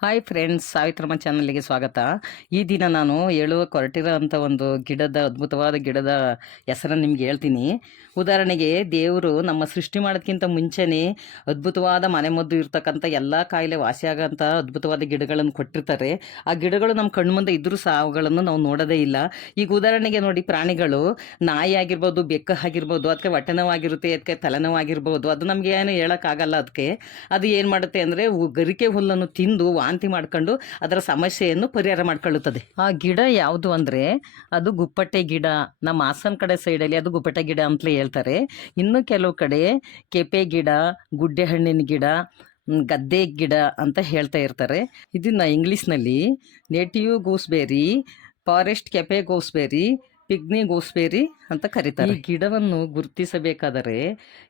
Hi friends, Savitramma ಚಾನಲ್ಗೆ ಸ್ವಾಗತ. ಈ ದಿನ ನಾನು ಹೇಳುವ ಕೊರಟಿರೋ ಅಂಥ ಒಂದು ಗಿಡದ, ಅದ್ಭುತವಾದ ಗಿಡದ ಹೆಸರನ್ನು ನಿಮ್ಗೆ ಹೇಳ್ತೀನಿ. ಉದಾಹರಣೆಗೆ, ದೇವರು ನಮ್ಮ ಸೃಷ್ಟಿ ಮಾಡೋದಕ್ಕಿಂತ ಮುಂಚೆನೇ ಅದ್ಭುತವಾದ ಮನೆಮದ್ದು ಇರ್ತಕ್ಕಂಥ ಎಲ್ಲ ಕಾಯಿಲೆ ವಾಸಿಯಾಗೋಂಥ ಅದ್ಭುತವಾದ ಗಿಡಗಳನ್ನು ಕೊಟ್ಟಿರ್ತಾರೆ. ಆ ಗಿಡಗಳು ನಮ್ಮ ಕಣ್ಣು ಮುಂದೆ ಇದ್ರೂ ಸಹ ಅವುಗಳನ್ನು ನಾವು ನೋಡೋದೇ ಇಲ್ಲ. ಈಗ ಉದಾಹರಣೆಗೆ ನೋಡಿ, ಪ್ರಾಣಿಗಳು ನಾಯಿ ಆಗಿರ್ಬೋದು, ಬೆಕ್ಕ ಆಗಿರ್ಬೋದು ಅದಕ್ಕೆ ಹೊಟ್ಟೆ ನೋವಾಗಿರುತ್ತೆ ಅದಕ್ಕೆ ತಲೆನೋವಾಗಿರ್ಬೋದು, ಅದು ನಮಗೆ ಏನು ಹೇಳೋಕ್ಕಾಗಲ್ಲ ಅದಕ್ಕೆ ಅದು ಏನು ಮಾಡುತ್ತೆ ಅಂದರೆ ಗರಿಕೆ ಹುಲ್ಲನ್ನು ತಿಂದು ವಾಂತಿ ಮಾಡ್ಕೊಂಡು ಅದರ ಸಮಸ್ಯೆಯನ್ನು ಪರಿಹಾರ ಮಾಡ್ಕೊಳ್ಳುತ್ತದೆ. ಆ ಗಿಡ ಯಾವುದು ಅಂದರೆ ಅದು ಗುಪ್ಪಟ್ಟೆ ಗಿಡ, ನಮ್ಮ ಹಾಸನ ಕಡೆ ಸೈಡಲ್ಲಿ ಅದು ಗುಪ್ಪಟ್ಟೆ ಗಿಡ ಅಂತಲೇ ಹೇಳ್ತಾರೆ. ಇನ್ನು ಕೆಲವು ಕಡೆ ಕೆಪೆ ಗಿಡ ಗುಡ್ಡೆ ಹಣ್ಣಿನ ಗಿಡ ಗದ್ದೆ ಗಿಡ ಅಂತ ಹೇಳ್ತಾ ಇರ್ತಾರೆ. ಇದನ್ನ ಇಂಗ್ಲೀಷ್ನಲ್ಲಿ native gooseberry forest cape gooseberry piggy gooseberry ಅಂತ ಕರೀತಾರೆ. ಈ ಗಿಡವನ್ನು ಗುರುತಿಸಬೇಕಾದರೆ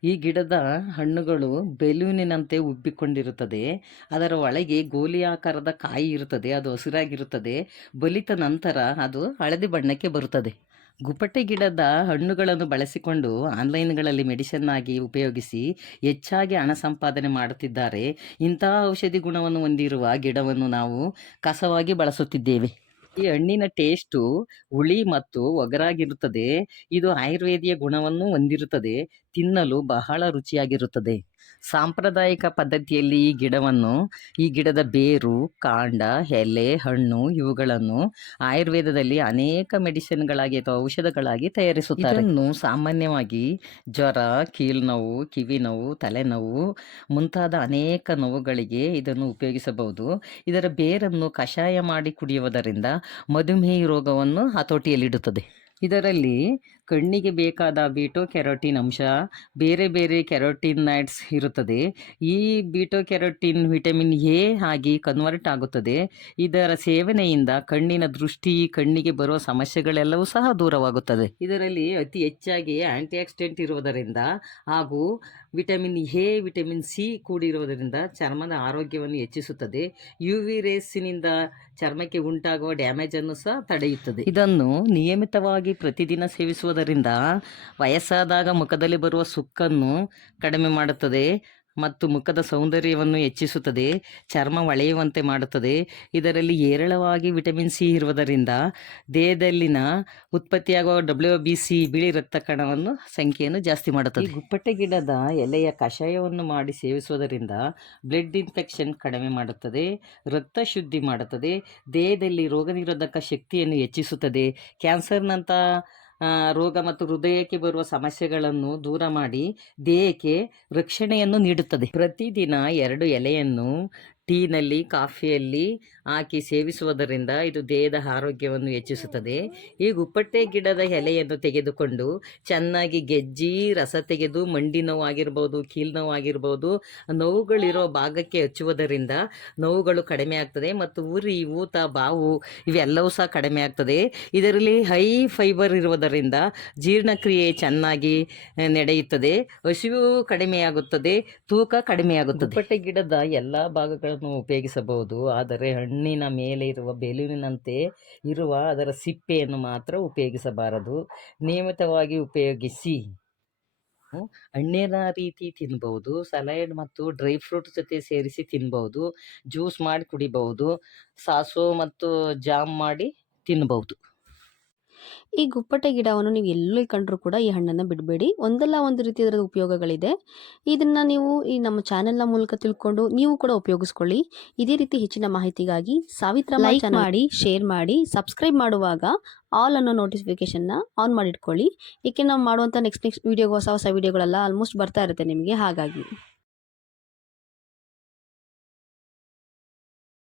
ಈ ಗಿಡದ ಹಣ್ಣುಗಳು ಬೆಲೂನಿನಂತೆ ಉಬ್ಬಿಕೊಂಡಿರುತ್ತದೆ. ಅದರ ಒಳಗೆ ಗೋಲಿ ಆಕಾರದ ಕಾಯಿ ಇರುತ್ತದೆ, ಅದು ಹಸಿರಾಗಿರುತ್ತದೆ. ಬಲಿತ ನಂತರ ಅದು ಹಳದಿ ಬಣ್ಣಕ್ಕೆ ಬರುತ್ತದೆ. ಗುಪಟೆ ಗಿಡದ ಹಣ್ಣುಗಳನ್ನು ಬಳಸಿಕೊಂಡು ಆನ್ಲೈನ್ಗಳಲ್ಲಿ ಮೆಡಿಸಿನ್ ಆಗಿ ಉಪಯೋಗಿಸಿ ಹೆಚ್ಚಾಗಿ ಹಣ ಸಂಪಾದನೆ ಮಾಡುತ್ತಿದ್ದಾರೆ. ಇಂತಹ ಔಷಧಿ ಗುಣವನ್ನು ಹೊಂದಿರುವ ಗಿಡವನ್ನು ನಾವು ಕಸವಾಗಿ ಬಳಸುತ್ತಿದ್ದೇವೆ. ಈ ಹಣ್ಣಿನ ಟೇಸ್ಟು ಹುಳಿ ಮತ್ತು ಒಗರಾಗಿರುತ್ತದೆ. ಇದು ಆಯುರ್ವೇದಿಯ ಗುಣವನ್ನು ಹೊಂದಿರುತ್ತದೆ. ತಿನ್ನಲು ಬಹಳ ರುಚಿಯಾಗಿರುತ್ತದೆ. ಸಾಂಪ್ರದಾಯಿಕ ಪದ್ಧತಿಯಲ್ಲಿ ಈ ಗಿಡವನ್ನು, ಈ ಗಿಡದ ಬೇರು, ಕಾಂಡ, ಎಲೆ, ಹಣ್ಣು ಇವುಗಳನ್ನು ಆಯುರ್ವೇದದಲ್ಲಿ ಅನೇಕ ಮೆಡಿಸಿನ್ಗಳಾಗಿ ಅಥವಾ ಔಷಧಗಳಾಗಿ ತಯಾರಿಸುತ್ತಾರೆ. ಇದನ್ನು ಸಾಮಾನ್ಯವಾಗಿ ಜ್ವರ, ಕೀಲ್ನೋವು ಕಿವಿ ನೋವು ತಲೆನೋವು ಮುಂತಾದ ಅನೇಕ ನೋವುಗಳಿಗೆ ಇದನ್ನು ಉಪಯೋಗಿಸಬಹುದು. ಇದರ ಬೇರನ್ನು ಕಷಾಯ ಮಾಡಿ ಕುಡಿಯುವುದರಿಂದ ಮಧುಮೇಹ ರೋಗವನ್ನು ಹತೋಟಿಯಲ್ಲಿಡುತ್ತದೆ. ಇದರಲ್ಲಿ ಕಣ್ಣಿಗೆ ಬೇಕಾದ ಬೀಟೋ ಕೆರೋಟಿನ್ ಅಂಶ, ಬೇರೆ ಬೇರೆ ಕೆರೋಟಿನೈಡ್ಸ್ ಇರುತ್ತದೆ. ಈ ಬೀಟೋ ಕೆರೋಟಿನ್ ವಿಟಮಿನ್ ಎ ಆಗಿ ಕನ್ವರ್ಟ್ ಆಗುತ್ತದೆ. ಇದರ ಸೇವನೆಯಿಂದ ಕಣ್ಣಿನ ದೃಷ್ಟಿ, ಕಣ್ಣಿಗೆ ಬರುವ ಸಮಸ್ಯೆಗಳೆಲ್ಲವೂ ಸಹ ದೂರವಾಗುತ್ತದೆ. ಇದರಲ್ಲಿ ಅತಿ ಹೆಚ್ಚಾಗಿ ಆಂಟಿ ಆಕ್ಸಿಡೆಂಟ್ ಇರುವುದರಿಂದ ಹಾಗೂ ವಿಟಮಿನ್ ಎ, ವಿಟಮಿನ್ ಸಿ ಕೂಡಿರುವುದರಿಂದ ಚರ್ಮದ ಆರೋಗ್ಯವನ್ನು ಹೆಚ್ಚಿಸುತ್ತದೆ. ಯು ವಿ ರೇಸಿನಿಂದ ಚರ್ಮಕ್ಕೆ ಉಂಟಾಗುವ ಡ್ಯಾಮೇಜನ್ನು ಸಹ ತಡೆಯುತ್ತದೆ. ಇದನ್ನು ನಿಯಮಿತವಾಗಿ ಪ್ರತಿದಿನ ಸೇವಿಸುವುದರಿಂದ ವಯಸ್ಸಾದಾಗ ಮುಖದಲ್ಲಿ ಬರುವ ಸುಕ್ಕನ್ನು ಕಡಿಮೆ ಮಾಡುತ್ತದೆ. ಮತ್ತು ಮುಖದ ಸೌಂದರ್ಯವನ್ನು ಹೆಚ್ಚಿಸುತ್ತದೆ ಚರ್ಮ ಒಳೆಯುವಂತೆ ಮಾಡುತ್ತದೆ. ಇದರಲ್ಲಿ ಹೇರಳವಾಗಿ ವಿಟಮಿನ್ ಸಿ ಇರುವುದರಿಂದ ದೇಹದಲ್ಲಿನ ಉತ್ಪತ್ತಿಯಾಗುವ ಡಬ್ಲ್ಯೂ ಬಿ ಸಿ ಬಿಳಿ ರಕ್ತ ಕಣವನ್ನು ಸಂಖ್ಯೆಯನ್ನು ಜಾಸ್ತಿ ಮಾಡುತ್ತದೆ. ಗುಪ್ಪಟ್ಟೆ ಗಿಡದ ಎಲೆಯ ಕಷಾಯವನ್ನು ಮಾಡಿ ಸೇವಿಸುವುದರಿಂದ ಬ್ಲಡ್ ಇನ್ಫೆಕ್ಷನ್ ಕಡಿಮೆ ಮಾಡುತ್ತದೆ ರಕ್ತ ಶುದ್ಧಿ ಮಾಡುತ್ತದೆ ದೇಹದಲ್ಲಿ ರೋಗನಿರೋಧಕ ಶಕ್ತಿಯನ್ನು ಹೆಚ್ಚಿಸುತ್ತದೆ. ಕ್ಯಾನ್ಸರ್ನಂಥ ರೋಗ ಮತ್ತು ಹೃದಯಕ್ಕೆ ಬರುವ ಸಮಸ್ಯೆಗಳನ್ನು ದೂರ ಮಾಡಿ ದೇಹಕ್ಕೆ ರಕ್ಷಣೆಯನ್ನು ನೀಡುತ್ತದೆ. ಪ್ರತಿದಿನ ಎರಡು ಎಲೆಯನ್ನು ಟೀನಲ್ಲಿ, ಕಾಫಿಯಲ್ಲಿ ಹಾಕಿ ಸೇವಿಸುವುದರಿಂದ ಇದು ದೇಹದ ಆರೋಗ್ಯವನ್ನು ಹೆಚ್ಚಿಸುತ್ತದೆ. ಈ ಗುಪ್ಪಟ್ಟೆ ಗಿಡದ ಎಲೆಯನ್ನು ತೆಗೆದುಕೊಂಡು ಚೆನ್ನಾಗಿ ಗೆಜ್ಜಿ, ರಸ ತೆಗೆದು, ಮಂಡಿ ನೋವಾಗಿರ್ಬೋದು, ಕೀಲ್ ನೋವಾಗಿರ್ಬೋದು, ನೋವುಗಳಿರೋ ಭಾಗಕ್ಕೆ ಹಚ್ಚುವುದರಿಂದ ನೋವುಗಳು ಕಡಿಮೆ ಆಗ್ತದೆ ಮತ್ತು ಉರಿ, ಊತ, ಬಾವು ಇವೆಲ್ಲವೂ ಸಹ ಕಡಿಮೆ ಆಗ್ತದೆ. ಇದರಲ್ಲಿ ಹೈ ಫೈಬರ್ ಇರುವುದರಿಂದ ಜೀರ್ಣಕ್ರಿಯೆ ಚೆನ್ನಾಗಿ ನಡೆಯುತ್ತದೆ. ಹಸಿವು ಕಡಿಮೆಯಾಗುತ್ತದೆ, ತೂಕ ಕಡಿಮೆಯಾಗುತ್ತದೆ. ಗುಪ್ಪಟ್ಟೆ ಗಿಡದ ಎಲ್ಲ ಭಾಗಗಳನ್ನು ಉಪಯೋಗಿಸಬಹುದು. ಆದರೆ ಹಣ್ಣಿನ ಮೇಲೆ ಇರುವ ಬೆಲೂನಿನಂತೆ ಇರುವ ಅದರ ಸಿಪ್ಪೆಯನ್ನು ಮಾತ್ರ ಉಪಯೋಗಿಸಬಾರದು. ನಿಯಮಿತವಾಗಿ ಉಪಯೋಗಿಸಿ. ಹಣ್ಣಿನ ರೀತಿ ತಿನ್ಬಹುದು, ಸಲಾಡ್ ಮತ್ತು ಡ್ರೈ ಫ್ರೂಟ್ ಜೊತೆ ಸೇರಿಸಿ ತಿನ್ಬಹುದು, ಜ್ಯೂಸ್ ಮಾಡಿ ಕುಡಿಬಹುದು, ಸಾಸು ಮತ್ತು ಜಾಮ್ ಮಾಡಿ ತಿನ್ನಬಹುದು ಈ ಗುಪ್ಪಟೆ ಗಿಡವನ್ನು ನೀವು ಎಲ್ಲಿ ಕಂಡ್ರೂ ಕೂಡ ಈ ಹಣ್ಣನ್ನು ಬಿಡಬೇಡಿ. ಒಂದಲ್ಲ ಒಂದು ರೀತಿ ಅದರ ಉಪಯೋಗಗಳಿದೆ. ಇದನ್ನು ನೀವು ಈ ನಮ್ಮ ಚಾನೆಲ್ನ ಮೂಲಕ ತಿಳ್ಕೊಂಡು ನೀವು ಕೂಡ ಉಪಯೋಗಿಸ್ಕೊಳ್ಳಿ. ಇದೇ ರೀತಿ ಹೆಚ್ಚಿನ ಮಾಹಿತಿಗಾಗಿ ಸಾವಿತ್ರ ಲೈಕ್ ಮಾಡಿ ಶೇರ್ ಮಾಡಿ ಸಬ್ಸ್ಕ್ರೈಬ್ ಮಾಡುವಾಗ ಆಲ್ ಅನ್ನೋ ನೋಟಿಫಿಕೇಶನ್ನ ಆನ್ ಮಾಡಿಟ್ಕೊಳ್ಳಿ. ಏಕೆ ನಾವು ಮಾಡುವಂಥ ನೆಕ್ಸ್ಟ್ ನೆಕ್ಸ್ಟ್ ವೀಡಿಯೋ ಹೊಸ ಹೊಸ ವೀಡಿಯೋಗಳೆಲ್ಲ ಆಲ್ಮೋಸ್ಟ್ ಬರ್ತಾ ಇರುತ್ತೆ ನಿಮಗೆ. ಹಾಗಾಗಿ.